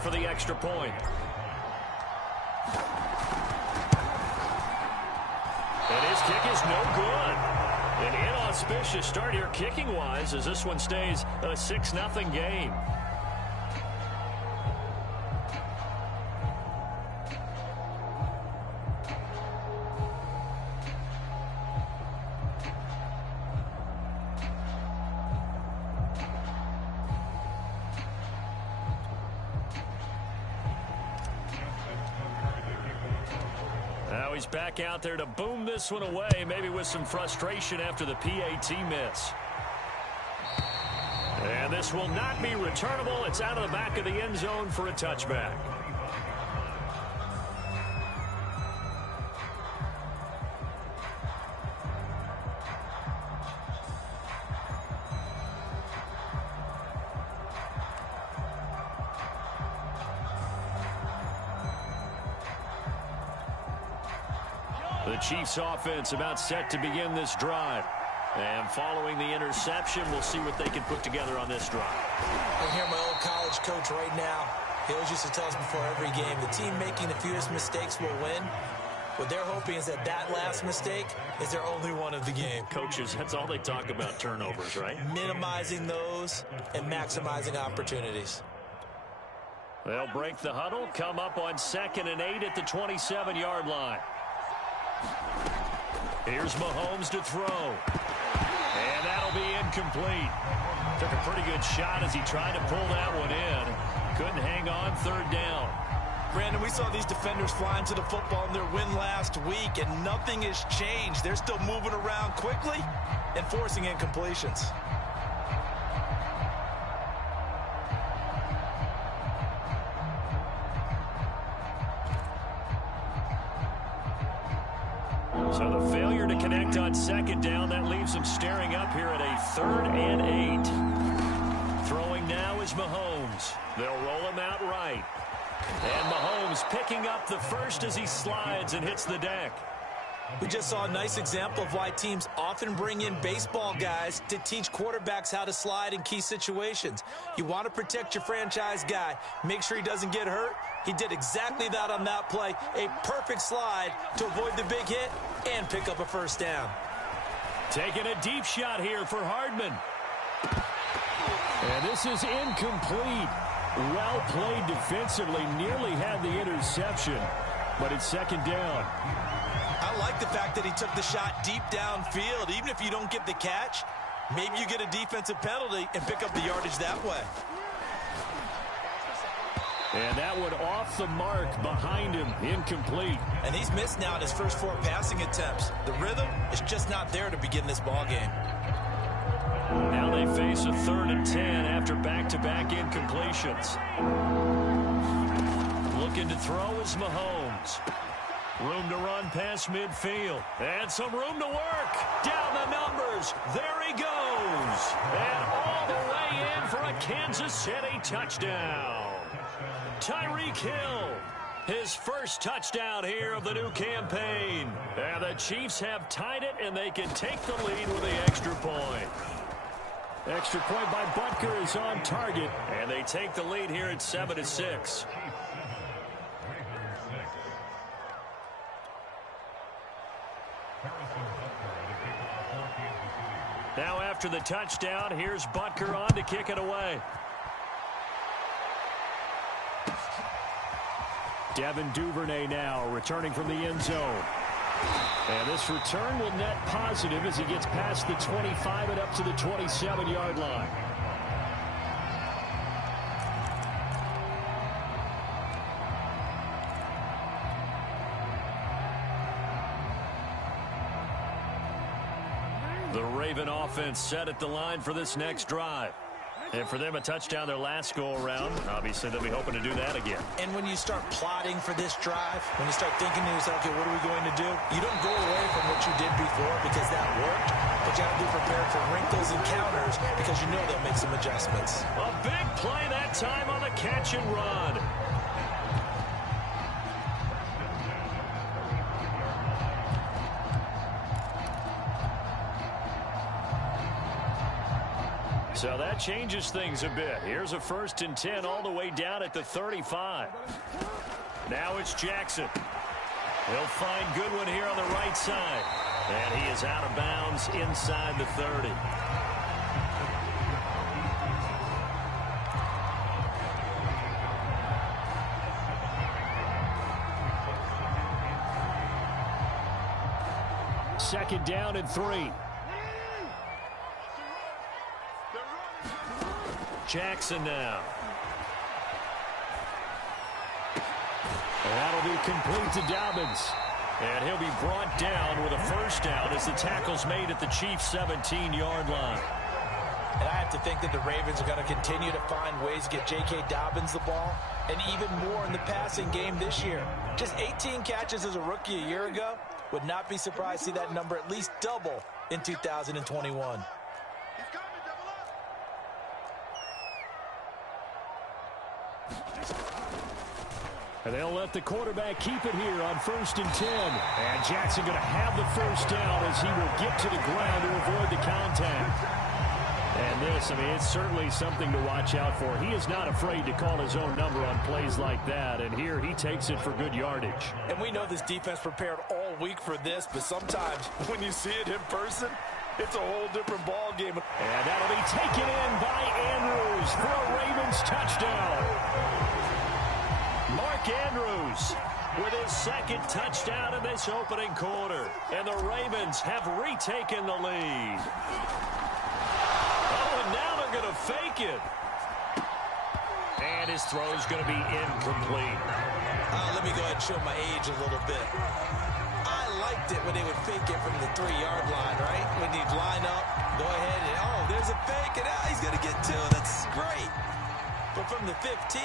for the extra point. And his kick is no good. An inauspicious start here kicking-wise as this one stays a 6-0 game. Now he's back out there to boom this one away, maybe with some frustration after the PAT miss. And this will not be returnable. It's out of the back of the end zone for a touchback. The Chiefs offense about set to begin this drive. And following the interception, we'll see what they can put together on this drive. I hear my old college coach right now. He always used to tell us before every game, the team making the fewest mistakes will win. What they're hoping is that that last mistake is their only one of the game. Coaches, that's all they talk about, turnovers, right? Minimizing those and maximizing opportunities. They'll break the huddle, come up on 2nd and 8 at the 27-yard line. Here's Mahomes to throw. And that'll be incomplete. Took a pretty good shot as he tried to pull that one in. Couldn't hang on 3rd down. Brandon, we saw these defenders flying to the football in their win last week, and nothing has changed. They're still moving around quickly and forcing incompletions. So the failure to connect on 2nd down, that leaves them staring up here at a 3rd and 8. Throwing now is Mahomes. They'll roll him out right. And Mahomes picking up the first as he slides and hits the deck. We just saw a nice example of why teams often bring in baseball guys to teach quarterbacks how to slide in key situations. You want to protect your franchise guy. Make sure he doesn't get hurt. He did exactly that on that play. A perfect slide to avoid the big hit and pick up a 1st down. Taking a deep shot here for Hardman. And this is incomplete. Well played defensively. Nearly had the interception, but it's 2nd down. I like the fact that he took the shot deep downfield. Even if you don't get the catch, maybe you get a defensive penalty and pick up the yardage that way. And that one off the mark behind him, incomplete. And he's missed now in his first 4 passing attempts. The rhythm is just not there to begin this ball game. Now they face a 3rd and 10 after back-to-back incompletions. Looking to throw is Mahomes. Room to run past midfield. And some room to work. Down the numbers. There he goes. And all the way in for a Kansas City touchdown. Tyreek Hill, his first touchdown here of the new campaign. And the Chiefs have tied it, and they can take the lead with the extra point. Extra point by Butker is on target, and they take the lead here at 7-6. Now after the touchdown, here's Butker on to kick it away. Devin Duvernay now returning from the end zone. And this return will net positive as he gets past the 25 and up to the 27-yard line. The Raven offense set at the line for this next drive. And for them, a touchdown their last go-around. Obviously, they'll be hoping to do that again. And when you start plotting for this drive, when you start thinking to yourself, okay, what are we going to do? You don't go away from what you did before because that worked. But you have to be prepared for wrinkles and counters because you know they'll make some adjustments. A big play that time on the catch and run. So that changes things a bit. Here's a 1st and 10 all the way down at the 35. Now it's Jackson. He'll find Goodwin here on the right side. And he is out of bounds inside the 30. Second down and 3. Jackson now. That'll be complete to Dobbins. And he'll be brought down with a 1st down as the tackle's made at the Chiefs' 17-yard line. And I have to think that the Ravens are going to continue to find ways to get J.K. Dobbins the ball, and even more in the passing game this year. Just 18 catches as a rookie a year ago. Would not be surprised to see that number at least double in 2021. And they'll let the quarterback keep it here on 1st and 10. And Jackson going to have the 1st down as he will get to the ground to avoid the contact. And this, I mean, it's certainly something to watch out for. He is not afraid to call his own number on plays like that. And here he takes it for good yardage. And we know this defense prepared all week for this, but sometimes when you see it in person, it's a whole different ball game. And that'll be taken in by Andrews for a Ravens touchdown. Mark Andrews with his 2nd touchdown in this opening quarter. And the Ravens have retaken the lead. Oh, and now they're going to fake it. And his throw's going to be incomplete. Let me go ahead and show my age a little bit. I liked it when they would fake it from the 3-yard line, right? When you'd line up, go ahead, and oh, there's a fake, and now he's going to get 2. That's great. But from the 15...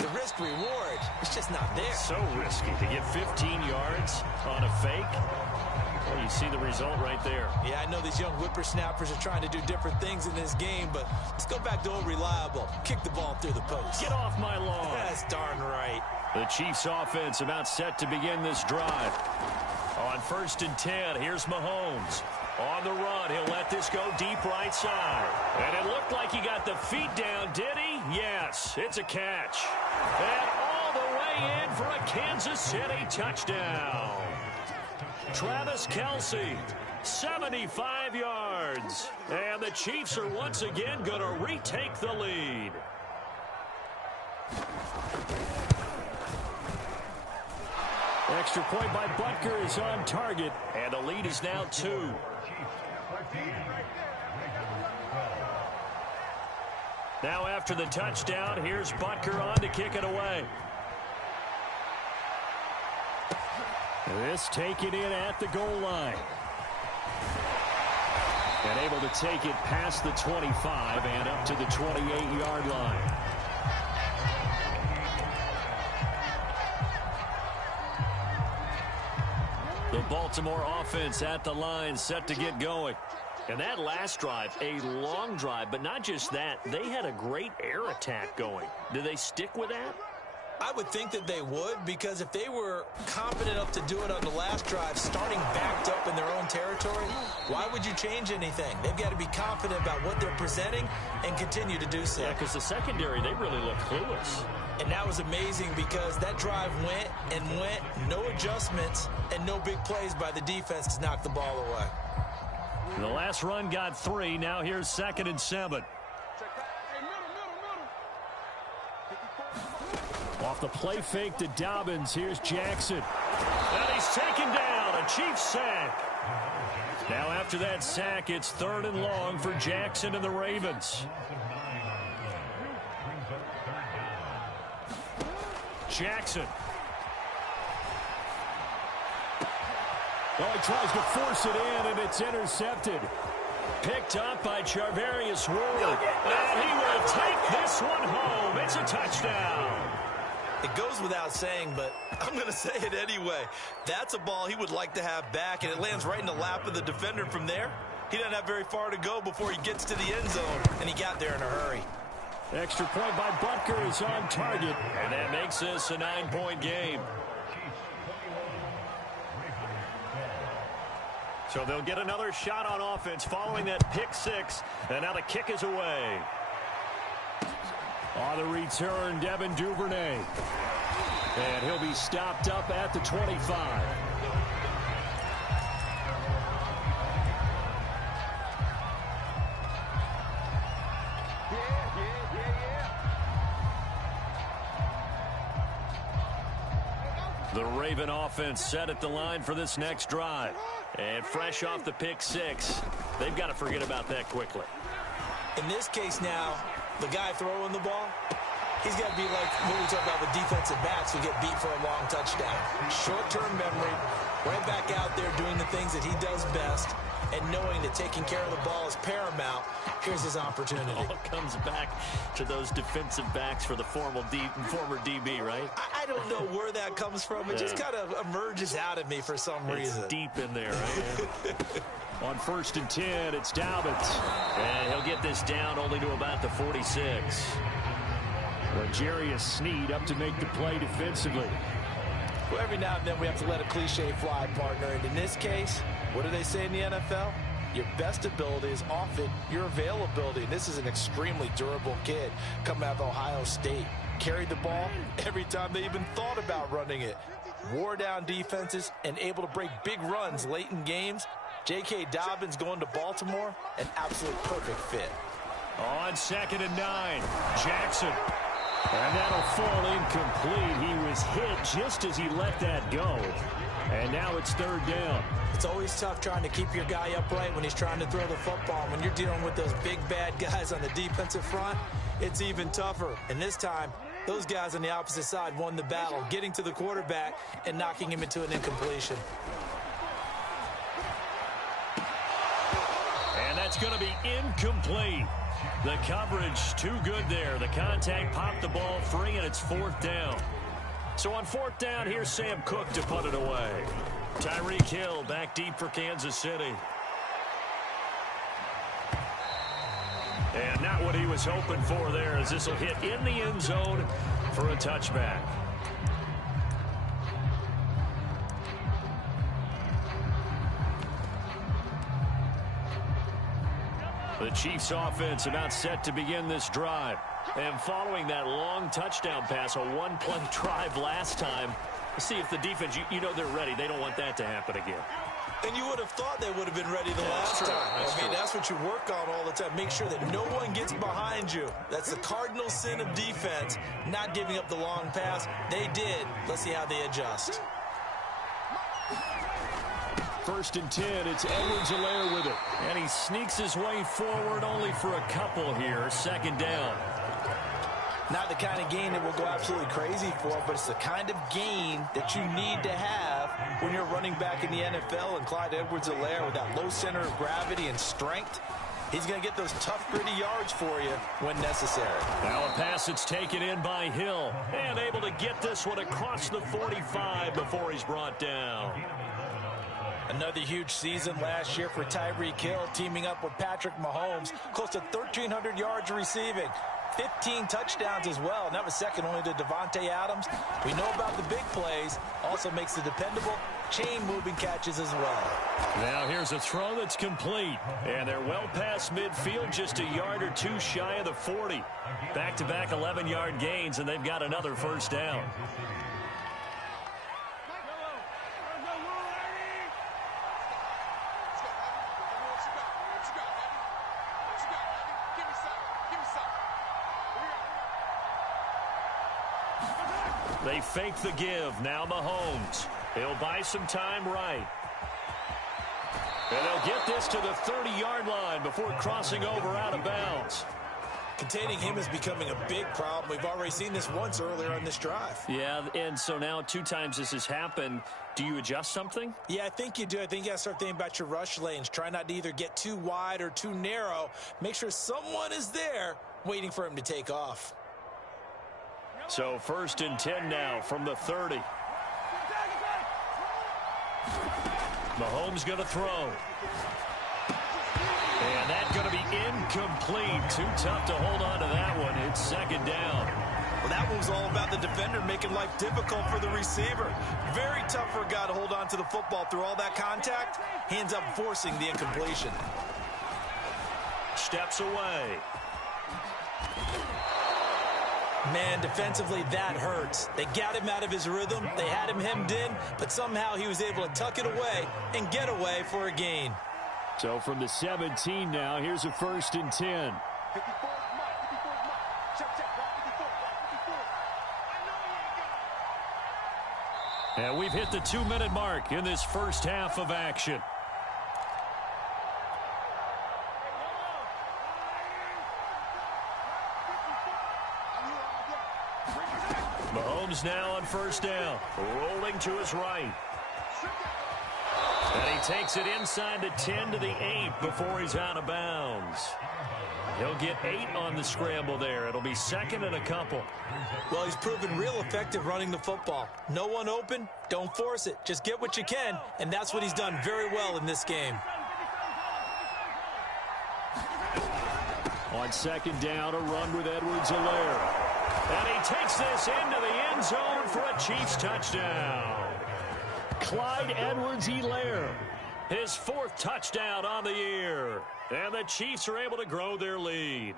the risk-reward, it's just not there. So risky to get 15 yards on a fake. Well, you see the result right there. Yeah, I know these young whippersnappers are trying to do different things in this game, but let's go back to old reliable. Kick the ball through the post. Get off my lawn. That's darn right. The Chiefs offense about set to begin this drive. On 1st and 10, here's Mahomes. On the run, he'll let this go deep right side. And it looked like he got the feet down, did he? Yes, it's a catch. And all the way in for a Kansas City touchdown. Travis Kelce, 75 yards. And the Chiefs are once again going to retake the lead. Extra point by Butker is on target. And the lead is now 2. Now after the touchdown, here's Butker on to kick it away. This taken in at the goal line. And able to take it past the 25 and up to the 28-yard line. The Baltimore offense at the line set to get going. And that last drive, a long drive, but not just that. They had a great air attack going. Do they stick with that? I would think that they would, because if they were confident enough to do it on the last drive, starting backed up in their own territory, why would you change anything? They've got to be confident about what they're presenting and continue to do so. Yeah, because the secondary, they really look clueless. And that was amazing because that drive went and went, no adjustments, and no big plays by the defense to knock the ball away. The last run got 3. Now here's 2nd and 7. Off the play fake to Dobbins. Here's Jackson. And he's taken down. A Chiefs sack. Now after that sack, it's 3rd and long for Jackson and the Ravens. Jackson. Well, he tries to force it in, and it's intercepted. Picked up by Charvarius Ward. And he will take this one home. It's a touchdown. It goes without saying, but I'm going to say it anyway. That's a ball he would like to have back, and it lands right in the lap of the defender from there. He doesn't have very far to go before he gets to the end zone, and he got there in a hurry. Extra point by Butker is on target, and that makes this a 9-point game. So they'll get another shot on offense following that pick six. And now the kick is away. On the return, Devin Duvernay. And he'll be stopped up at the 25. The Raven offense set at the line for this next drive. And fresh off the pick six, they've got to forget about that quickly. In this case now, the guy throwing the ball, he's got to be like what we talk about with defensive backs who get beat for a long touchdown. Short-term memory, right back out there doing the things that he does best, and knowing that taking care of the ball is paramount. Here's his opportunity. It all comes back to those defensive backs for the former DB, right? I don't know where that comes from. It just kind of emerges out of me for some reason. It's deep in there, right? On 1st and 10, it's Dobbins. And he'll get this down only to about the 46. L'Jarius Sneed up to make the play defensively. Well, every now and then we have to let a cliche fly, partner. And in this case, what do they say in the NFL? Your best ability is often your availability. And this is an extremely durable kid coming out of Ohio State. Carried the ball every time they even thought about running it. Wore down defenses and able to break big runs late in games. J.K. Dobbins going to Baltimore, an absolute perfect fit. On 2nd and 9, Jackson. And that'll fall incomplete. He was hit just as he let that go. And now it's 3rd down. It's always tough trying to keep your guy upright when he's trying to throw the football. When you're dealing with those big bad guys on the defensive front, it's even tougher. And this time, those guys on the opposite side won the battle, getting to the quarterback and knocking him into an incompletion. And that's going to be incomplete. The coverage too good there. The contact popped the ball free, and it's 4th down. So on 4th down, here's Sam Cook to put it away. Tyreek Hill back deep for Kansas City. And not what he was hoping for there, as this will hit in the end zone for a touchback. The Chiefs offense about set to begin this drive. And following that long touchdown pass, a one-play drive last time, see if the defense, you know they're ready. They don't want that to happen again. And you would have thought they would have been ready the last time. That's what you work on all the time. Make sure that no one gets behind you. That's the cardinal sin of defense, not giving up the long pass. They did. Let's see how they adjust. 1st and 10, it's Edwards-Helaire with it. And he sneaks his way forward only for a couple here. 2nd down. Not the kind of gain that we'll go absolutely crazy for, but it's the kind of gain that you need to have when you're running back in the NFL. And Clyde Edwards-Helaire, with that low center of gravity and strength, he's going to get those tough, gritty yards for you when necessary. Now a pass that's taken in by Hill. And able to get this one across the 45 before he's brought down. Another huge season last year for Tyreek Hill, teaming up with Patrick Mahomes. Close to 1,300 yards receiving. 15 touchdowns as well, and that was second only to Devontae Adams. We know about the big plays, also makes the dependable chain-moving catches as well. Now here's a throw that's complete, and they're well past midfield, just a yard or two shy of the 40. Back-to-back 11-yard gains, and they've got another 1st down. They fake the give. Now Mahomes. He'll buy some time right. And they'll get this to the 30-yard line before crossing over out of bounds. Containing him is becoming a big problem. We've already seen this once earlier on this drive. Yeah, and so now 2 times this has happened. Do you adjust something? Yeah, I think you do. I think you got to start thinking about your rush lanes. Try not to either get too wide or too narrow. Make sure someone is there waiting for him to take off. So 1st and 10 now from the 30. Mahomes going to throw. And that's going to be incomplete. Too tough to hold on to that one. It's 2nd down. Well, that one was all about the defender making life difficult for the receiver. Very tough for a guy to hold on to the football through all that contact. He ends up forcing the incompletion. Steps away. Man, defensively, that hurts. They got him out of his rhythm. They had him hemmed in, but somehow he was able to tuck it away and get away for a gain. So from the 17 now, here's a 1st and 10. And we've hit the 2-minute mark in this first half of action. Mahomes now on 1st down, rolling to his right. And he takes it inside the 10 to the 8 before he's out of bounds. He'll get 8 on the scramble there. It'll be 2nd and a couple. Well, he's proven real effective running the football. No one open, don't force it. Just get what you can, and that's what he's done very well in this game. On 2nd down, a run with Edwards-Helaire. And he takes this into the end zone for a Chiefs touchdown. Clyde Edwards-Helaire, his 4th touchdown on the year. And the Chiefs are able to grow their lead.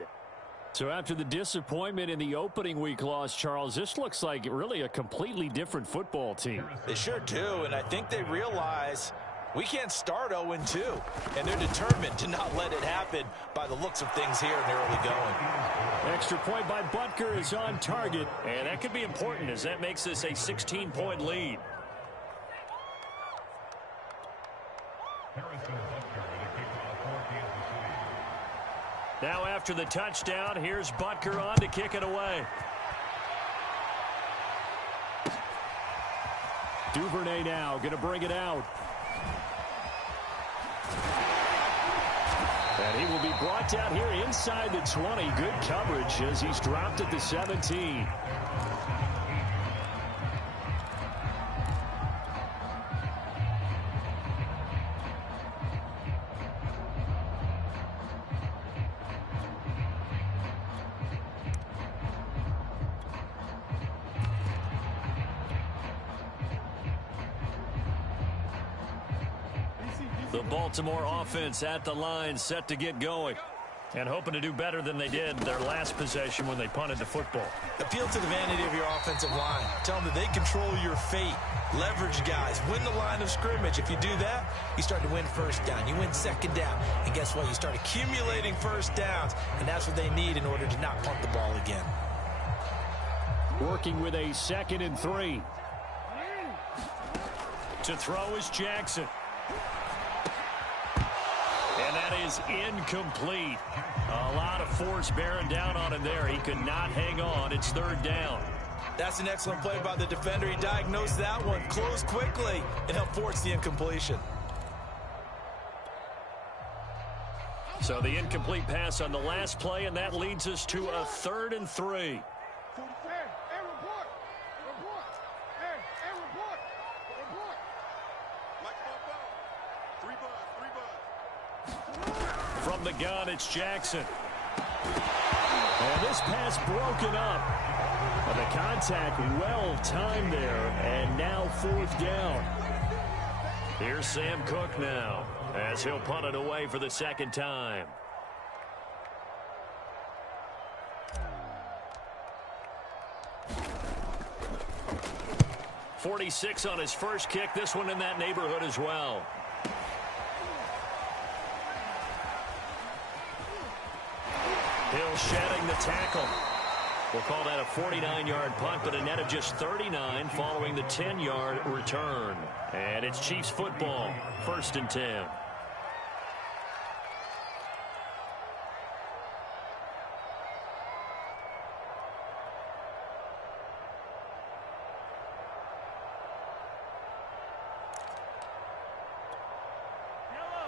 So after the disappointment in the opening week loss, Charles, this looks like really a completely different football team. They sure do, and I think they realize we can't start 0-2, and they're determined to not let it happen by the looks of things here in the early going. Extra point by Butker is on target, and that could be important as that makes this a 16-point lead. Now after the touchdown, here's Butker on to kick it away. Duvernay now going to bring it out. And he will be brought down here inside the 20. Good coverage as he's dropped at the 17. The Baltimore offense at the line, set to get going. And hoping to do better than they did their last possession when they punted the football. Appeal to the vanity of your offensive line. Tell them that they control your fate. Leverage guys. Win the line of scrimmage. If you do that, you start to win 1st down. You win 2nd down. And guess what? You start accumulating 1st downs. And that's what they need in order to not punt the ball again. Working with a 2nd and 3. To throw is Jackson. And that is incomplete. A lot of force bearing down on him there. He could not hang on. It's 3rd down. That's an excellent play by the defender. He diagnosed that one, closed quickly, and helped force the incompletion. So the incomplete pass on the last play, and that leads us to a 3rd and 3. From the gun, it's Jackson. And this pass broken up. But the contact well timed there, and now 4th down. Here's Sam Cook now, as he'll punt it away for the 2nd time. .46 on his first kick. This one in that neighborhood as well. Hill shedding the tackle. We'll call that a 49-yard punt, but a net of just 39 following the 10-yard return. And it's Chiefs football, 1st and 10.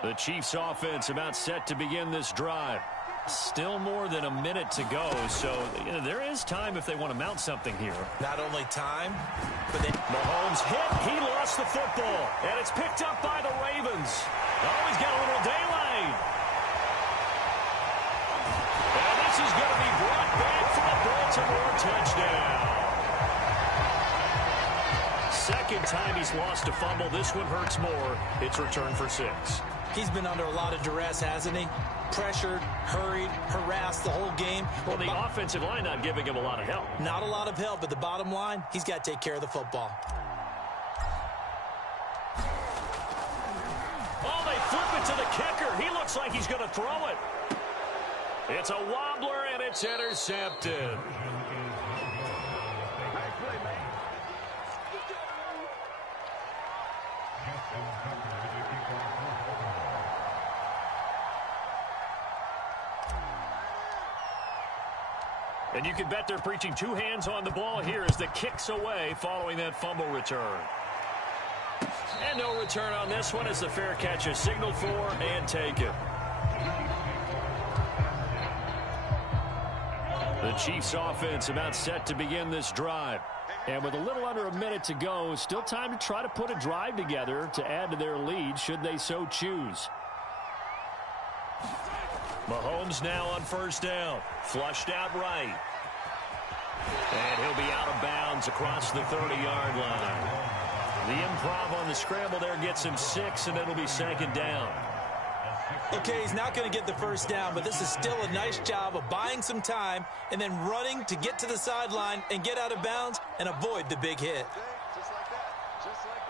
The Chiefs offense about set to begin this drive. Still more than a minute to go, so there is time if they want to mount something here. Not only time, but then Mahomes hit. He lost the football, and it's picked up by the Ravens. Oh, he's got a little daylight. And this is going to be brought back for the Baltimore touchdown. Second time he's lost a fumble. This one hurts more. It's returned for 6. He's been under a lot of duress, hasn't he? Pressured, hurried, harassed the whole game. Well, the offensive line not giving him a lot of help. Not a lot of help, but the bottom line, he's got to take care of the football. Oh, they flip it to the kicker. He looks like he's going to throw it. It's a wobbler, and it's intercepted. And you can bet they're preaching 2 hands on the ball here as the kick's away following that fumble return. And no return on this one as the fair catch is signaled for and taken. The Chiefs offense about set to begin this drive. And with a little under a minute to go, still time to try to put a drive together to add to their lead should they so choose. Mahomes now on first down. Flushed out right. And he'll be out of bounds across the 30-yard line. The improv on the scramble there gets him 6, and it'll be second down. Okay, he's not going to get the first down, but this is still a nice job of buying some time and then running to get to the sideline and get out of bounds and avoid the big hit. Just like that. Just like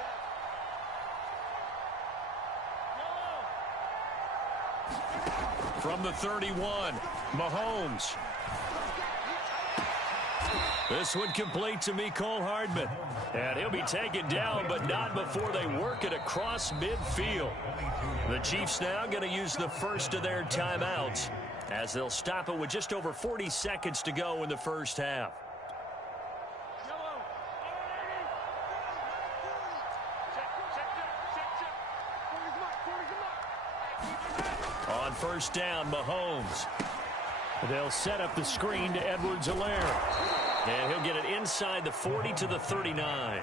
that. From the 31, Mahomes. This one complete to Mecole Hardman. And he'll be taken down, but not before they work it across midfield. The Chiefs now going to use the first of their timeouts as they'll stop it with just over 40 seconds to go in the first half. On first down, Mahomes. They'll set up the screen to Edwards-Helaire. And he'll get it inside the 40 to the 39.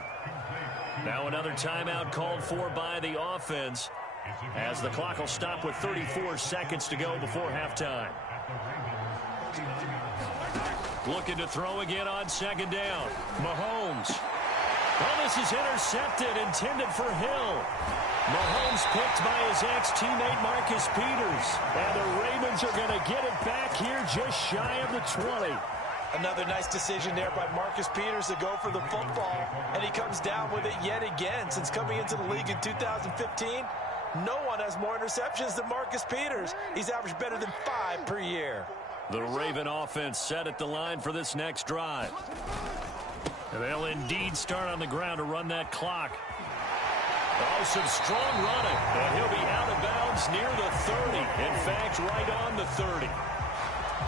Now another timeout called for by the offense as the clock will stop with 34 seconds to go before halftime. Looking to throw again on second down. Mahomes. Well, this is intercepted, intended for Hill. Mahomes picked by his ex-teammate Marcus Peters. And the Ravens are going to get it back here just shy of the 20. Another nice decision there by Marcus Peters to go for the football, and he comes down with it yet again. Since coming into the league in 2015, no one has more interceptions than Marcus Peters. He's averaged better than 5 per year. The Raven offense set at the line for this next drive. They'll indeed start on the ground to run that clock. Oh, some strong running, and he'll be out of bounds near the 30. In fact, right on the 30.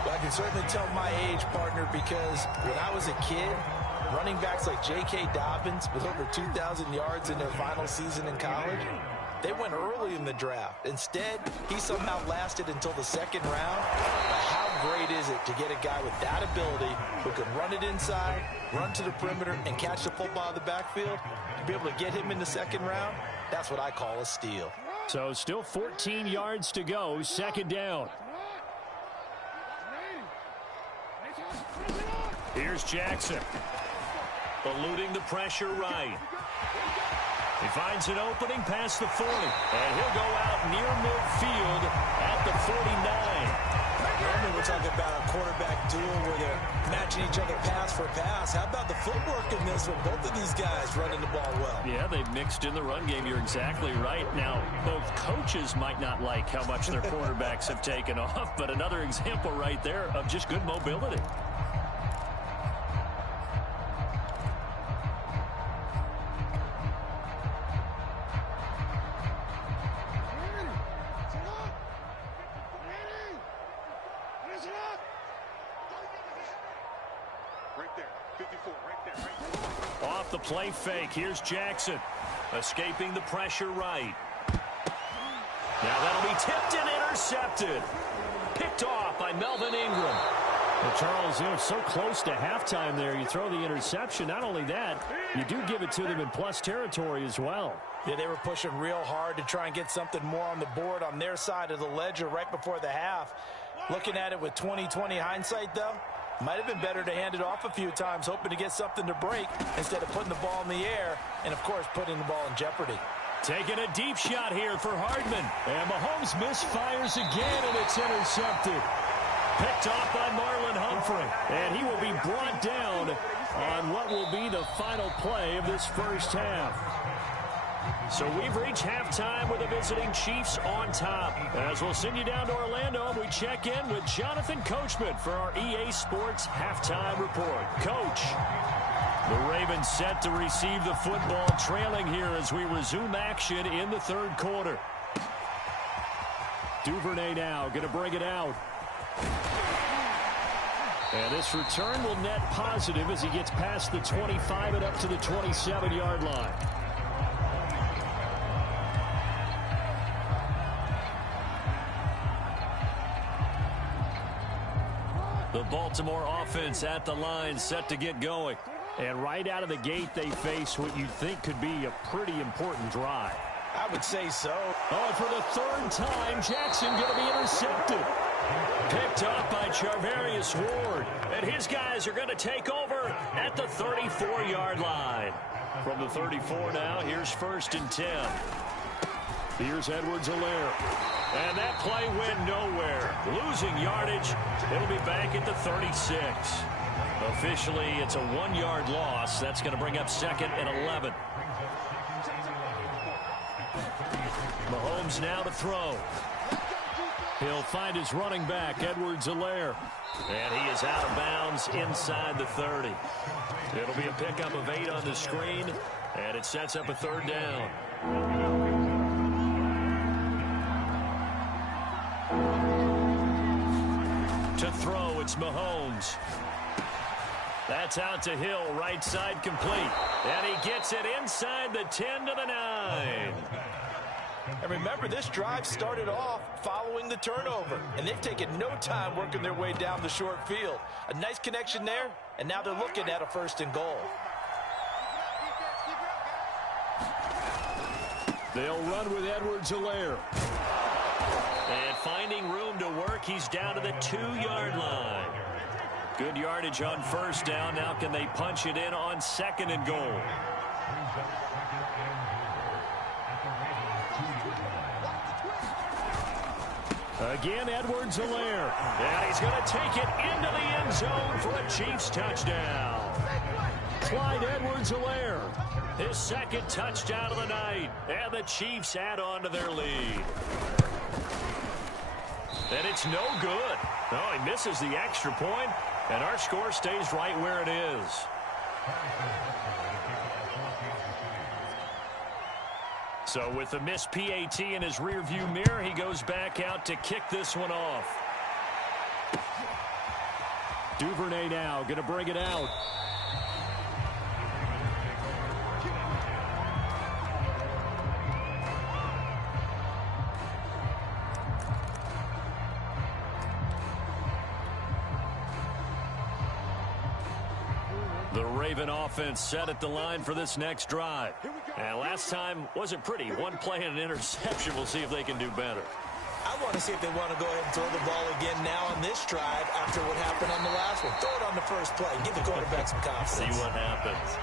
Well, I can certainly tell my age, partner, because when I was a kid, running backs like J.K. Dobbins with over 2,000 yards in their final season in college, they went early in the draft. Instead, he somehow lasted until the second round. But how great is it to get a guy with that ability who can run it inside, run to the perimeter, and catch the football in the backfield? To be able to get him in the second round, that's what I call a steal. So still 14 yards to go, second down. Here's Jackson. Eluding the pressure right. He finds an opening past the 40. And he'll go out near midfield at the 49. We're talking about a quarterback duel where they're matching each other pass for pass. How about the footwork in this one? Both of these guys running the ball well. Yeah, they've mixed in the run game. You're exactly right. Now, both coaches might not like how much their quarterbacks have taken off, but another example right there of just good mobility. Off the play fake, here's Jackson. Escaping the pressure right. Now that'll be tipped and intercepted. Picked off by Melvin Ingram. Well, Charles, you know, so close to halftime there. You throw the interception. Not only that, you do give it to them in plus territory as well. Yeah, they were pushing real hard to try and get something more on the board on their side of the ledger right before the half. Looking at it with 20/20 hindsight, though, Might have been better to hand it off a few times, hoping to get something to break instead of putting the ball in the air and, of course, putting the ball in jeopardy. Taking a deep shot here for Hardman. And Mahomes misfires again, and it's intercepted. Picked off by Marlon Humphrey. And he will be brought down on what will be the final play of this first half. So we've reached halftime with the visiting Chiefs on top. As we'll send you down to Orlando, and we check in with Jonathan Coachman for our EA Sports Halftime Report. Coach, the Ravens set to receive the football, trailing here as we resume action in the third quarter. Duvernay now going to bring it out. And this return will net positive as he gets past the 25 and up to the 27-yard line. The Baltimore offense at the line, set to get going. And right out of the gate, they face what you'd think could be a pretty important drive. I would say so. Oh, and for the third time, Jackson going to be intercepted. Picked up by Charvarius Ward. And his guys are going to take over at the 34-yard line. From the 34 now, here's 1st and 10. Here's Edwards-Helaire. And that play went nowhere. Losing yardage. It'll be back at the 36. Officially, it's a 1-yard loss. That's going to bring up 2nd and 11. Mahomes now to throw. He'll find his running back, Edwards-Helaire. And he is out of bounds inside the 30. It'll be a pickup of 8 on the screen, and it sets up a 3rd down. To throw, it's Mahomes. That's out to Hill, right side complete. And he gets it inside the 10 to the 9. And remember, this drive started off following the turnover, and they've taken no time working their way down the short field. A nice connection there, and now they're looking at a 1st and goal. They'll run with Edwards-Helaire. And finding room to work, he's down to the 2-yard line. Good yardage on 1st down. Now can they punch it in on 2nd and goal? Again, Edwards-Helaire. And he's going to take it into the end zone for a Chiefs touchdown. Clyde Edwards-Helaire, his 2nd touchdown of the night. And the Chiefs add on to their lead. And it's no good. Oh, he misses the extra point, and our score stays right where it is. So with the missed PAT in his rearview mirror, he goes back out to kick this one off. Duvernay now going to bring it out. The Raven offense set at the line for this next drive. And last time wasn't pretty. One play and an interception. We'll see if they can do better. I want to see if they want to go ahead and throw the ball again now on this drive after what happened on the last one. Throw it on the first play. Give the quarterback some confidence. See what happens.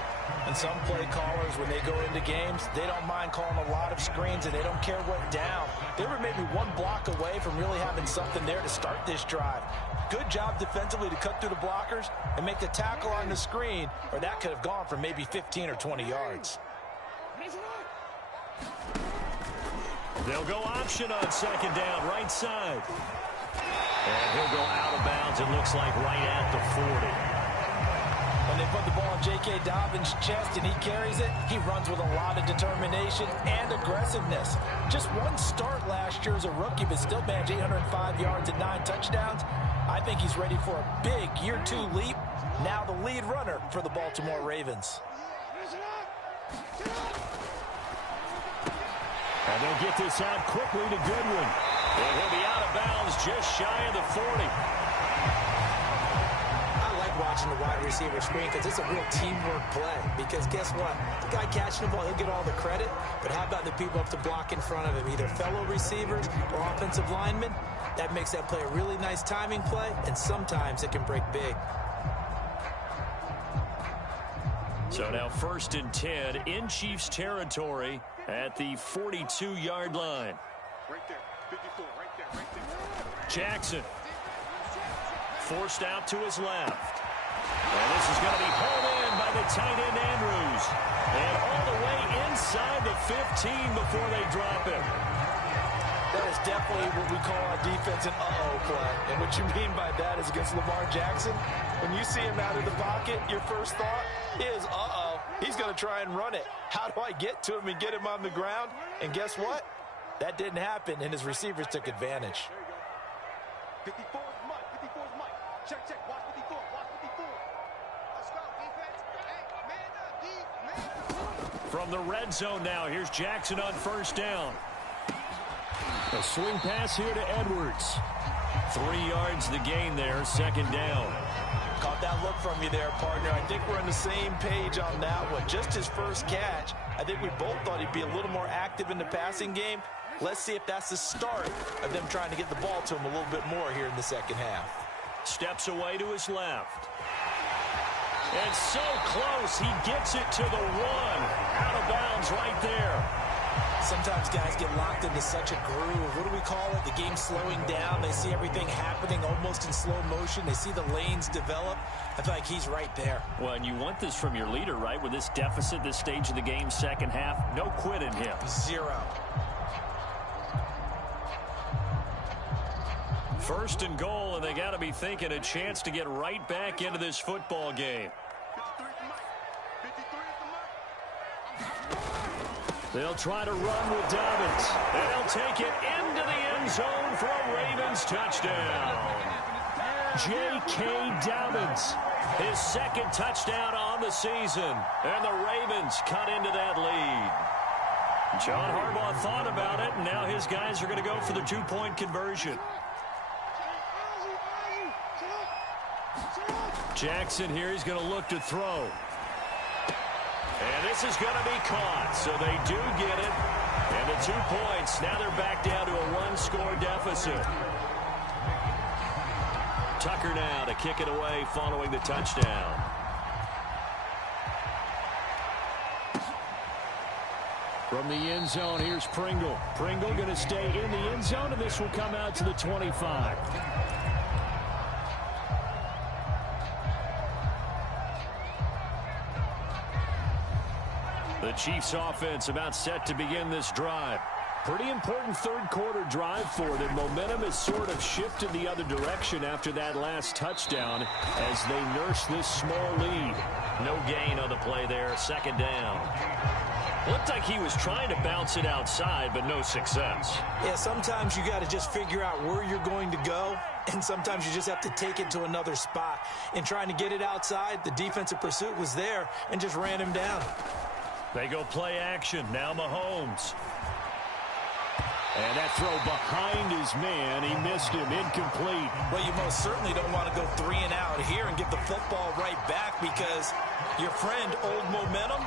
And some play callers, when they go into games, they don't mind calling a lot of screens, and they don't care what down. They were maybe one block away from really having something there to start this drive. Good job defensively to cut through the blockers and make the tackle on the screen, or that could have gone for maybe 15 or 20 yards. They'll go option on 2nd down, right side. And he'll go out of bounds, it looks like right at the 40. When they put the ball in J.K. Dobbins' chest and he carries it, he runs with a lot of determination and aggressiveness. Just one start last year as a rookie, but still managed 805 yards and 9 touchdowns. I think he's ready for a big year 2 leap. Now the lead runner for the Baltimore Ravens. And they'll get this out quickly to Goodwin. And he'll be out of bounds just shy of the 40. I like watching the wide receiver screen because it's a real teamwork play. Because guess what? The guy catching the ball, he'll get all the credit. But how about the people up to block in front of him, either fellow receivers or offensive linemen? That makes that play a really nice timing play, and sometimes it can break big. So now 1st and 10 in Chiefs territory at the 42-yard line. Right there, 54, right there. Jackson forced out to his left. And this is going to be hauled in by the tight end Andrews. And all the way inside the 15 before they drop him. That is definitely what we call our defense an uh-oh play. And what you mean by that is against Lamar Jackson, when you see him out of the pocket, your first thought is, uh-oh, he's going to try and run it. How do I get to him and get him on the ground? And guess what? That didn't happen, and his receivers took advantage. 54 is Mike, 54 is Mike. Check, watch 54, watch 54. Let's go, defense. Hey, man up. From the red zone now, here's Jackson on 1st down. A swing pass here to Edwards. 3 yards the gain there, 2nd down. Caught that look from you there, partner. I think we're on the same page on that one. Just his first catch. I think we both thought he'd be a little more active in the passing game. Let's see if that's the start of them trying to get the ball to him a little bit more here in the 2nd half. Steps away to his left. And so close, he gets it to the 1. Out of bounds right there. Sometimes guys get locked into such a groove. What do we call it? The game slowing down. They see everything happening almost in slow motion. They see the lanes develop. I feel like he's right there. Well, and you want this from your leader, right? With this deficit, this stage of the game, 2nd half, no quit in him. 0. 1st and goal, and they got to be thinking a chance to get right back into this football game. 53 is the Mike. 53 is the Mike. They'll try to run with Dobbins. And they'll take it into the end zone for a Ravens touchdown. J.K. Dobbins, his 2nd touchdown on the season. And the Ravens cut into that lead. John Harbaugh thought about it, and now his guys are going to go for the 2-point conversion. Jackson here, he's going to look to throw. And this is going to be caught, so they do get it. And the 2 points, now they're back down to a 1-score deficit. Tucker now to kick it away following the touchdown. From the end zone, here's Pringle. Pringle going to stay in the end zone, and this will come out to the 25. The Chiefs offense about set to begin this drive. Pretty important 3rd quarter drive for them. Momentum has sort of shifted the other direction after that last touchdown as they nurse this small lead. No gain on the play there, 2nd down. Looked like he was trying to bounce it outside, but no success. Yeah, sometimes you got to just figure out where you're going to go, and sometimes you just have to take it to another spot. In trying to get it outside, the defensive pursuit was there and just ran him down. They go play action. Now Mahomes. And that throw behind his man. He missed him. Incomplete. Well, you most certainly don't want to go 3 and out here and give the football right back because your friend, Old Momentum,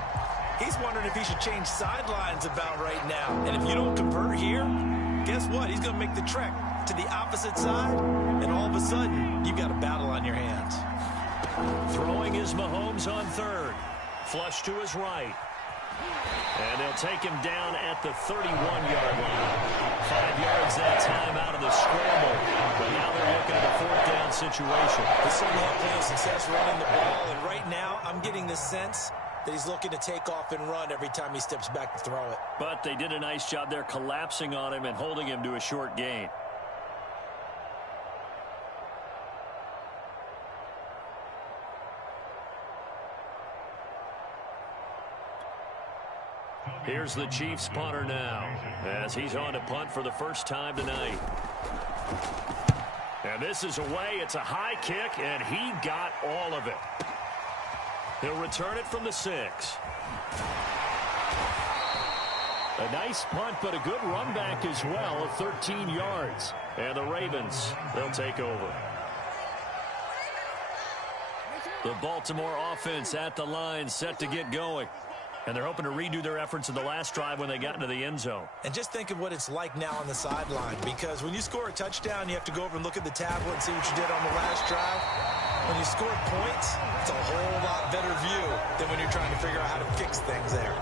he's wondering if he should change sidelines about right now. And if you don't convert here, guess what? He's going to make the trek to the opposite side, and all of a sudden, you've got a battle on your hands. Throwing is Mahomes on 3rd. Flush to his right. And they'll take him down at the 31-yard line. 5 yards that time out of the scramble. But now they're looking at a 4th down situation. He's certainly had plenty of success running the ball, and right now I'm getting the sense that he's looking to take off and run every time he steps back to throw it. But they did a nice job there collapsing on him and holding him to a short gain. Here's the Chiefs punter now as he's on to punt for the first time tonight. And this is away. It's a high kick, and he got all of it. He'll return it from the 6. A nice punt, but a good run back as well of 13 yards. And the Ravens, they'll take over. The Baltimore offense at the line, set to get going. And they're hoping to redo their efforts in the last drive when they got into the end zone. And just think of what it's like now on the sideline, because when you score a touchdown, you have to go over and look at the tablet and see what you did on the last drive. When you scored points, it's a whole lot better view than when you're trying to figure out how to fix things there.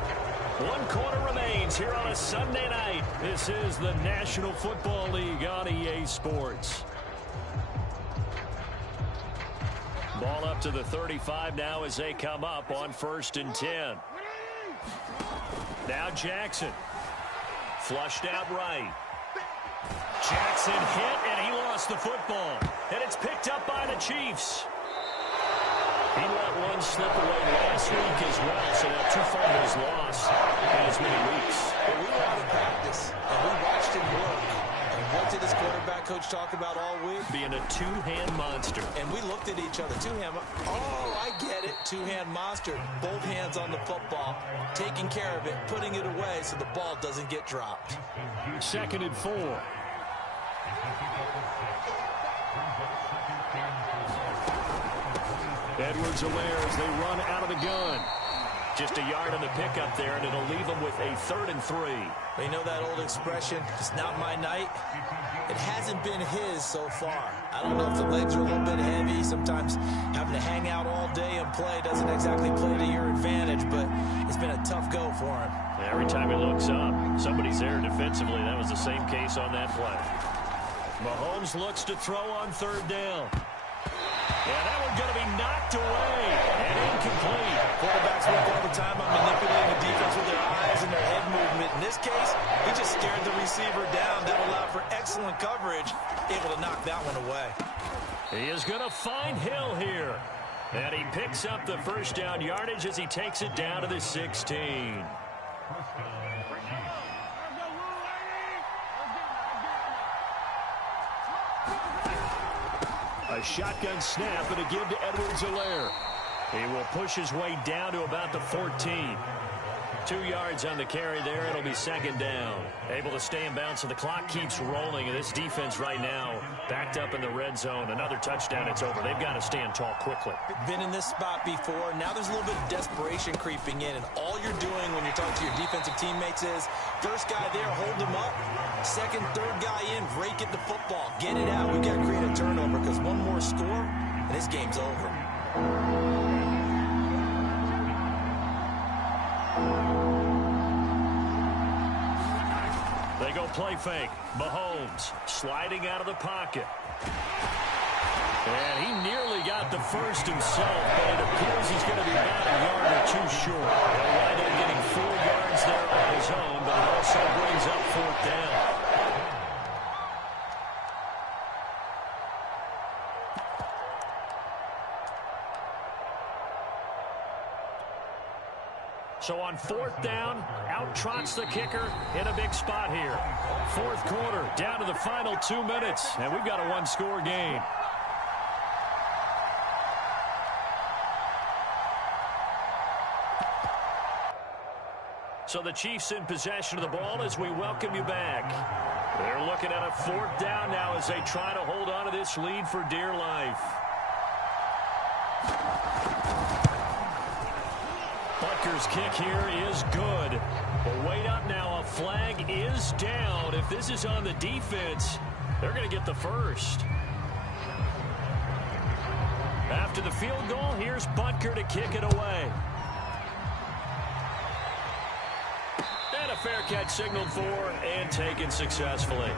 1 quarter remains here on a Sunday night. This is the National Football League on EA Sports. Ball up to the 35 now as they come up on 1st and 10. Now Jackson. Flushed out right. Jackson hit, and he lost the football. And it's picked up by the Chiefs. He let one slip away last week as well, so that 2 fumbles lost in as many weeks. But we were out of practice, and we watched him work. And what did his quarterback coach talk about all week? Being a two-hand monster. And we looked at each other. Two-hand. Oh, I get it. Two-hand monster. Both hands on the football. Taking care of it. Putting it away so the ball doesn't get dropped. 2nd and 4. Edwards-Helaire as they run out of the gun. Just a yard on the pickup there, and it'll leave them with a 3rd and 3. You know that old expression, it's not my night? It hasn't been his so far. I don't know if the legs are a little bit heavy. Sometimes having to hang out all day and play doesn't exactly play to your advantage, but it's been a tough go for him. Every time he looks up, somebody's there defensively. That was the same case on that play. Mahomes looks to throw on 3rd down. Yeah, that one's going to be knocked away and incomplete. Quarterbacks work all the time on manipulating the defense with their eyes and their head movement. In this case, he just stared the receiver down. That allowed for excellent coverage, able to knock that one away. He is going to find Hill here. And he picks up the 1st down yardage as he takes it down to the 16. A shotgun snap and a give to Edwards-Helaire. He will push his way down to about the 14. 2 yards on the carry there. It'll be 2nd down. Able to stay in bounds, so the clock keeps rolling. And this defense right now backed up in the red zone. Another touchdown, it's over. They've got to stand tall quickly. Been in this spot before. Now there's a little bit of desperation creeping in. And all you're doing when you're talking to your defensive teammates is, first guy there, hold him up. Second, third guy in, rake at the football. Get it out. We've got to create a turnover because one more score, and this game's over. They go play fake. Mahomes sliding out of the pocket. And he nearly got the 1st himself, but it appears he's going to be about a yard or 2 short. He'll wind up getting 4 yards there on his own, but it also brings up 4th down. So on 4th down, out trots the kicker in a big spot here. 4th quarter, down to the final 2 minutes, and we've got a 1-score game. So the Chiefs in possession of the ball as we welcome you back. They're looking at a 4th down now as they try to hold on to this lead for dear life. Butker's kick here is good. But wait up now, a flag is down. If this is on the defense, they're going to get the 1st. After the field goal, here's Butker to kick it away. And a fair catch signaled for and taken successfully.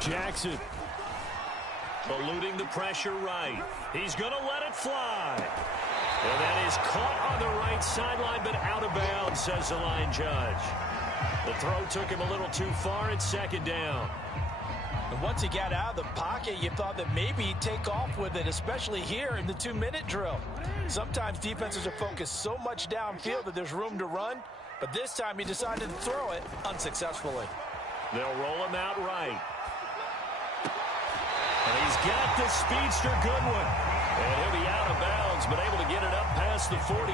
Jackson eluding the pressure right. He's going to let it fly. And that is caught on the right sideline, but out of bounds, says the line judge. The throw took him a little too far. It's 2nd down. And once he got out of the pocket, you thought that maybe he'd take off with it, especially here in the 2-minute drill. Sometimes defenses are focused so much downfield that there's room to run, but this time he decided to throw it unsuccessfully. They'll roll him out right. And he's got the speedster Goodwin. And he'll be out of bounds, but able to get it up past the 45.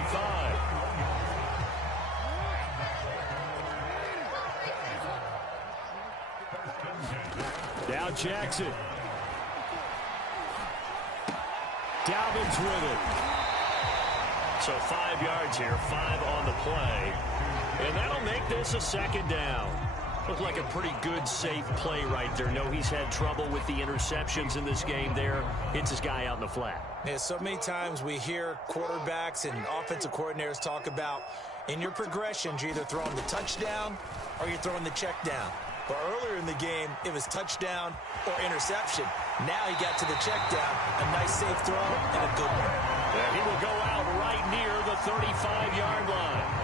out Jackson. Dalvin's with it. So 5 yards here, 5 on the play. And that'll make this a second down. Looked like a pretty good, safe play right there. No, he's had trouble with the interceptions in this game there. Hits his guy out in the flat. Yeah, so many times we hear quarterbacks and offensive coordinators talk about in your progressions, you're either throwing the touchdown or you're throwing the check down. But earlier in the game, it was touchdown or interception. Now he got to the check down, a nice safe throw and a good one. And he will go out right near the 35-yard line.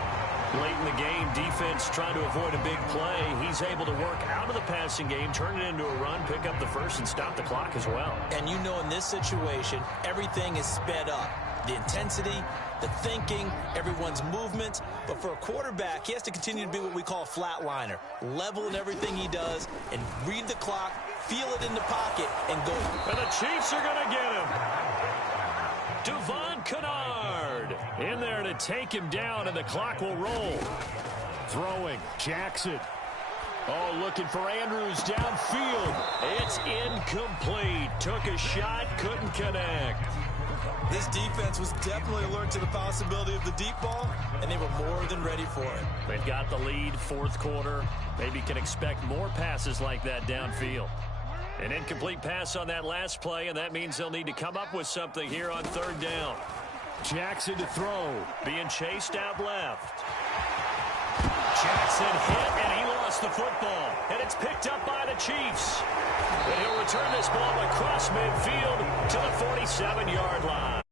Late in the game, defense trying to avoid a big play. He's able to work out of the passing game, turn it into a run, pick up the first, and stop the clock as well. And you know in this situation, everything is sped up. The intensity, the thinking, everyone's movement. But for a quarterback, he has to continue to be what we call a flatliner. Level in everything he does and read the clock, feel it in the pocket, and go. And the Chiefs are going to get him. Devon Kennard in there to take him down, and the clock will roll. Throwing, Jackson. Oh, looking for Andrews downfield. It's incomplete. Took a shot, couldn't connect. This defense was definitely alert to the possibility of the deep ball, and they were more than ready for it. They've got the lead, fourth quarter. Maybe can expect more passes like that downfield. An incomplete pass on that last play, and that means they'll need to come up with something here on third down. Jackson to throw. Being chased out left. Jackson hit, and he lost the football. And it's picked up by the Chiefs. And he'll return this ball across midfield to the 47-yard line.